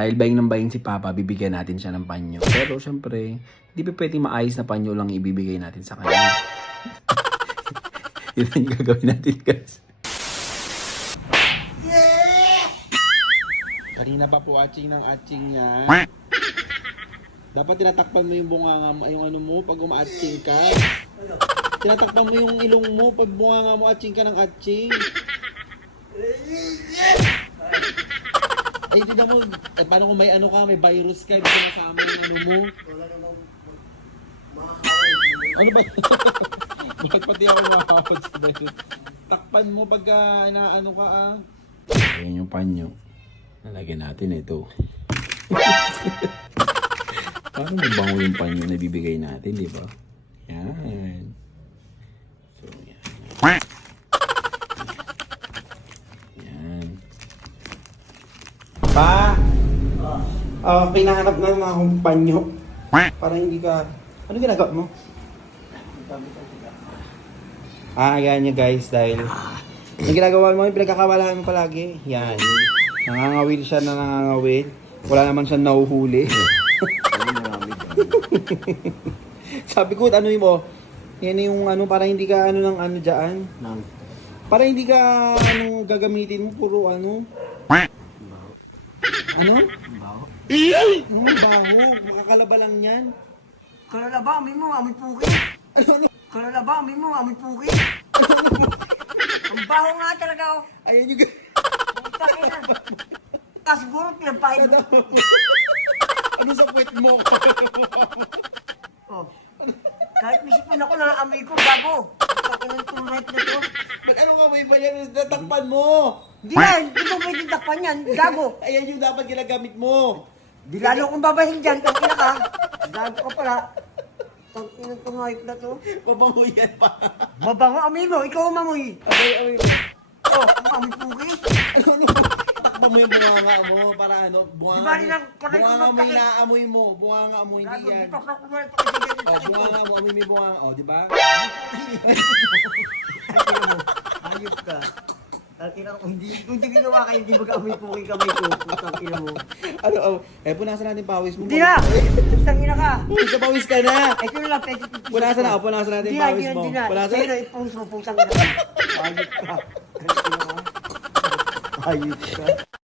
dahil baying ng baying si Papa, bibigyan natin siya ng panyo. Pero syempre, hindi pa pwede maayos na panyo lang ibibigay natin sa kanya. Yun ang gagawin natin guys. Kanina pa po atching ng atching niya. Dapat tinatakpan mo yung bunganga mo, yung ano mo, pag umaatching ka. Tinatakpan mo yung ilong mo, pag bunganga mo, atching ka ng atching. Ay, tignan mo, eh, paano kung may ano ka, may virus ka, hindi kasama yung ano mo. Ano ba? Bakit pati ako makakawad sa virus? Takpan mo pagka inaano ka ah. Ayan yung panyo. Nalagyan natin ito. Paano mabango yung panyo na bibigay natin, di ba? Yan. So. Yan. Pa! Ah, pinahanap na lang akong panyo. Para hindi ka... Ano ginagawa mo? Ah, ayan niya guys dahil... Yung ginagawa mo, yung pinagkakawalahan mo palagi. Yan. Nangangawil siya na nangangawil. Wala naman siya nahuhuli. Sabi ko, ano mo, yan yung ano, para hindi ka ano ng ano dyan. Para hindi ka ano gagamitin mo, puro ano. Ano? Baho. Ano baho? Makakalaba lang yan. Kalalaba, amin mo, amoy puki. Ano, ano? Kalalaba, amin mo, amoy puki. Ang baho nga talaga, oh. Ayan yung... Puta ka na. Kasi siguro pinapahid mo. ano sa puwet mo? Oh. Kahit misipin ako, naamoy ko, bago. Puta ng tulad na to. Ba't ano ka may ba yan? Tatakpan mo! Hindi na, hindi ko pwede takpan yan. Gago. Ayan yung dapat ginagamit mo. Di lalo kong babahin dyan, tang ina ka. Gago ka pala. Tang ina tong hype na to. Papamuyan pa. Mabango amoy mo, ikaw ang mamoy. Okay, okay. Oh, amoy puki. Mo yung bunganga mo para ano, bunganga Di ba nilang patay ko Bunganga mo yung naamoy mo. Bunganga mo, hindi Gago, yan. di pa ka ganyan Oh, ito. bunganga mo, amoy mo yung bunganga. Oh, di ba? Ayop ka. Tangina ko, hindi, kung hindi ginawa ka, hindi mag-amoy puki kamay ko. Putang ina mo. Ano, oh, eh, punasan natin pawis mo. Hindi na! Tangina ka! Uy, sa pawis ka na! Ito na lang, pwede Punasan na, oh, punasan natin Hindi yung na, pawis hindi na, mo. hindi na. Punasan. Sa'yo na, ipawis mo, putang ina ka. Ayop ka. Ka. Ayop ka.